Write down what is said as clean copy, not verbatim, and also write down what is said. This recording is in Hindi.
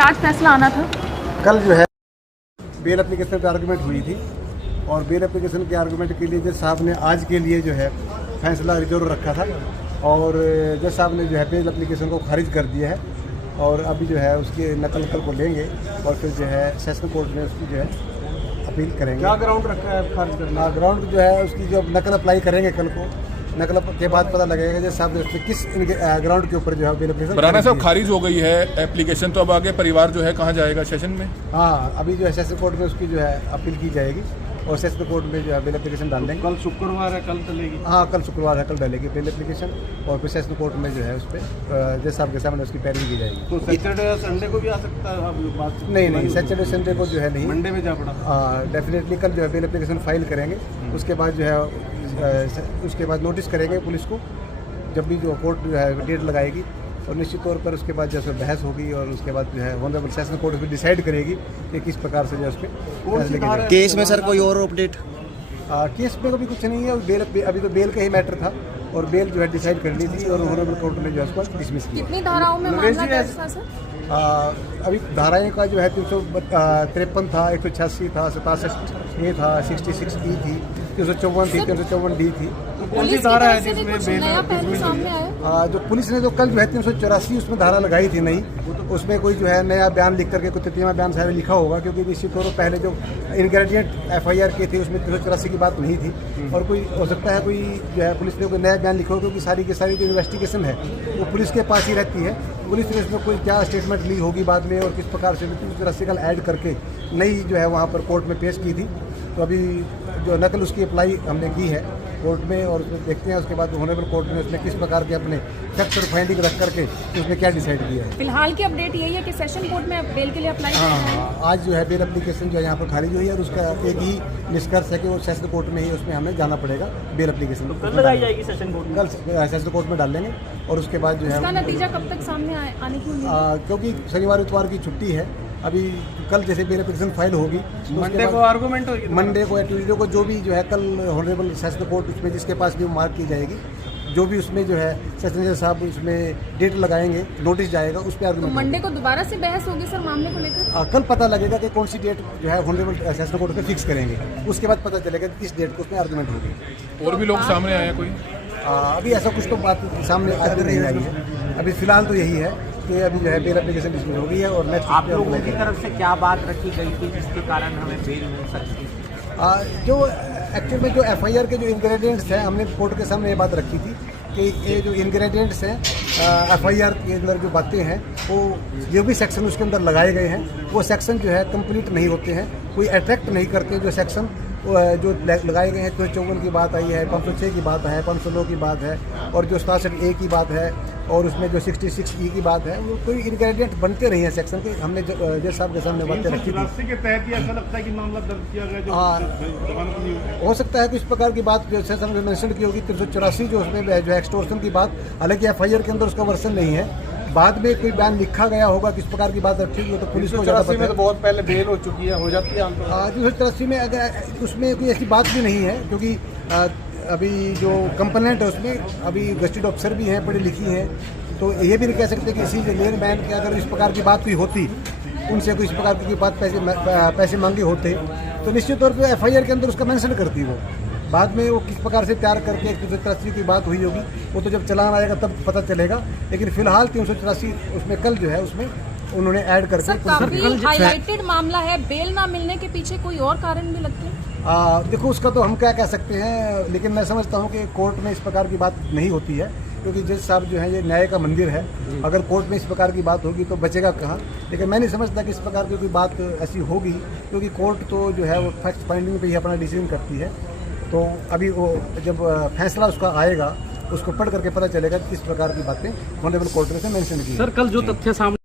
पर आज फैसला आना था। कल जो है बेल एप्लीकेशन पर आर्गूमेंट हुई थी और बेल एप्लीकेशन के आर्गूमेंट के लिए जज साहब ने आज के लिए जो है फैसला रिजर्व रखा था और जज साहब ने जो है बेल एप्लीकेशन को खारिज कर दिया है और अभी जो है उसकी नकल को लेंगे और फिर जो है सेशन कोर्ट में उसकी जो है अपील करेंगे। क्या ग्राउंड रखा है खारिज करने? ग्राउंड जो है उसकी जो नकल अप्लाई करेंगे कल को, नकल के बाद पता लगेगा जज साहब किस ग्राउंड के ऊपर जो है बेल एप्लीकेशन। बराना साहब खारिज हो गई है एप्लीकेशन, तो अब आगे परिवार जो है कहाँ जाएगा? सेशन में? हाँ, अभी जो है सेशन कोर्ट में उसकी जो है अपील की जाएगी और सेशन कोर्ट में जो है बेल एप्लीकेशन डाल देंगे। कल शुक्रवार है, कल चलेगी? हाँ, कल शुक्रवार है, कल डालेगी बेल एप्लीकेशन और फिर सेशन कोर्ट में जो है उस पर जज साहब के सामने उसकी पैरवी की जाएगी। तो सैटरडे या संडे को भी आ सकता है? अब बात नहीं, सैटरडे संडे को जो है नहीं, मंडे में जा पड़ा। डेफिनेटली कल जो है बेल एप्लीकेशन फाइल करेंगे, उसके बाद जो है उसके बाद नोटिस करेंगे पुलिस को जब भी जो कोर्ट जो है डेट लगाएगी और निश्चित तौर पर उसके बाद जैसे बहस होगी और उसके बाद जो है ऑनरेबल सेशन कोर्ट उसमें डिसाइड करेगी कि किस प्रकार से जो है उसमें केस में सर कोई और अपडेट? केस में कभी कुछ नहीं है, बेल अभी तो बेल का ही मैटर था और बेल जो है डिसाइड कर ली थी और ऑनरेबल कोर्ट ने जो है उसको डिसमिस किया। कितनी धाराओं में मामला दर्ज था सर? अभी धाराएं का जो है 353 था, 186 था, 67 ए था, 66 ई थी, 354 थी, 354 डी थी। कौन सी धारा है जिसमें नया पहलू सामने आया? जो पुलिस ने जो कल जो है 384 उसमें धारा लगाई थी नहीं, उसमें कोई जो है नया बयान लिख करके कोई तृतीयमा बयान शायद लिखा होगा क्योंकि निश्चित तौर पर पहले जो इनग्रेडिएंट FIR के थे उसमें 384 की बात नहीं थी और कोई हो सकता है कोई जो है पुलिस ने कोई नया बयान लिखा हो क्योंकि सारी की सारी जो इन्वेस्टिगेशन है वो पुलिस के पास ही रहती है। पुलिस ने इसमें कोई क्या स्टेटमेंट ली होगी बाद में और किस प्रकार से 384 कल ऐड करके नई जो है वहाँ पर कोर्ट में पेश की थी। तो अभी जो नकल उसकी अप्लाई हमने की है कोर्ट में और उसमें देखते हैं उसके बाद ऑनरेबल कोर्ट में उसने किस प्रकार के अपने फैक्ट और फाइंडिंग रख करके उसमें क्या डिसाइड किया है। फिलहाल की अपडेट यही है कि सेशन कोर्ट में बेल के लिए अप्लाई हाँ, आज जो है बेल एप्लीकेशन जो है यहाँ पर खारिज हुई है और उसका एक ही निष्कर्ष है कि वो सेशन कोर्ट में ही उसमें हमें जाना पड़ेगा बेल एप्लीकेशन। कल लगाई जाएगी सेशन कोर्ट में? कल सेशन कोर्ट में डाल लेंगे और उसके बाद जो है उसका नतीजा कब तक सामने आने की उम्मीद है? क्योंकि शनिवार इतवार की छुट्टी है, अभी कल जैसे बेल एप्लीकेशन फाइल होगी मंडे को आर्गूमेंट होगी, मंडे को या ट्यूजडे को जो भी जो है कल ऑनरेबल सेशन कोर्ट उसमें जिसके पास भी मार्क की जाएगी जो भी उसमें जो है सेशन जज साहब उसमें डेट लगाएंगे, नोटिस जाएगा उस पर आर्गूमेंट। मंडे को दोबारा से बहस होगी सर मामले को लेकर? कल पता लगेगा कि कौन सी डेट जो है ऑनरेबल सेशन कोर्ट पे फिक्स करेंगे, उसके बाद पता चलेगा कि किस डेट को उसमें आर्गूमेंट होगी। और भी लोग सामने आए हैं कोई? अभी ऐसा कुछ तो बात सामने नहीं आई है, अभी फिलहाल तो यही है कि अभी जो है बेल एप्लीकेशन डिसमिस हो गई है और नेक्स्ट आप लोगों की तरफ से क्या बात रखी गई थी जिसके कारण हमें बेल मिल सकती है? जो एक्चुअल में जो FIR के जो इंग्रेडिएंट्स हैं हमने कोर्ट के सामने ये बात रखी थी कि ये जो इंग्रेडिएंट्स हैं FIR के अंदर जो बातें हैं वो जो भी सेक्शन उसके अंदर लगाए गए हैं वो सेक्शन जो है कंप्लीट नहीं होते हैं, कोई अट्रैक्ट नहीं करते जो सेक्शन जो लगाए गए हैं। 254 की बात आई है, 506 की बात है, 509 की बात है और जो 67A की बात है और उसमें जो 66E की बात है वो कोई इंग्रेडिएंट बनते नहीं है सेक्शन के। हमने जज साहब के सामने बातें रखी थी के तहत ऐसा लगता है कि मामला दर्ज किया गया हो सकता है कि इस प्रकार की बात जो सेशन में मेंशन की होगी 384 जो उसमें जो एक्सटॉर्शन की बात, हालांकि FIR के अंदर उसका वर्सन नहीं है, बाद में कोई बयान लिखा गया होगा किस प्रकार की बात रखी हुई तो पुलिस को ज़्यादा पता है। तो बहुत पहले बेल हो चुकी है, हो जाती है 384 में अगर उसमें कोई ऐसी बात भी नहीं है क्योंकि अभी जो कंप्लेंट है उसमें अभी गस्टेड ऑफिसर भी हैं, पढ़ी लिखी हैं, तो ये भी नहीं कह सकते कि इसी लेन मैन के अगर इस प्रकार की बात कोई होती उनसे कोई इस प्रकार की बात पैसे मांगे होते तो निश्चित तौर पर FIR के अंदर उसका मेंशन करती वो। बाद में वो किस प्रकार से तैयार करके 384 की बात हुई होगी वो तो जब चलान आएगा तब पता चलेगा, लेकिन फिलहाल 384 उसमें कल जो है उसमें उन्होंने ऐड करके काफी हाईलाइटेड मामला है, बेल ना मिलने के पीछे कोई और कारण भी लगते हैं? देखो उसका तो हम क्या कह सकते हैं, लेकिन मैं समझता हूँ कि कोर्ट में इस प्रकार की बात नहीं होती है क्योंकि जज साहब जो है ये न्याय का मंदिर है, अगर कोर्ट में इस प्रकार की बात होगी तो बचेगा कहाँ। लेकिन मैं नहीं समझता कि इस प्रकार की कोई बात ऐसी होगी क्योंकि कोर्ट तो जो है वो फैक्ट फाइंडिंग पे ही अपना डिसीजन करती है। तो अभी वो जब फैसला उसका आएगा उसको पढ़ करके पता चलेगा किस प्रकार की बातें ऑनरेबल कोर्ट में से मेंशन की। सर कल जो तथ्य सामने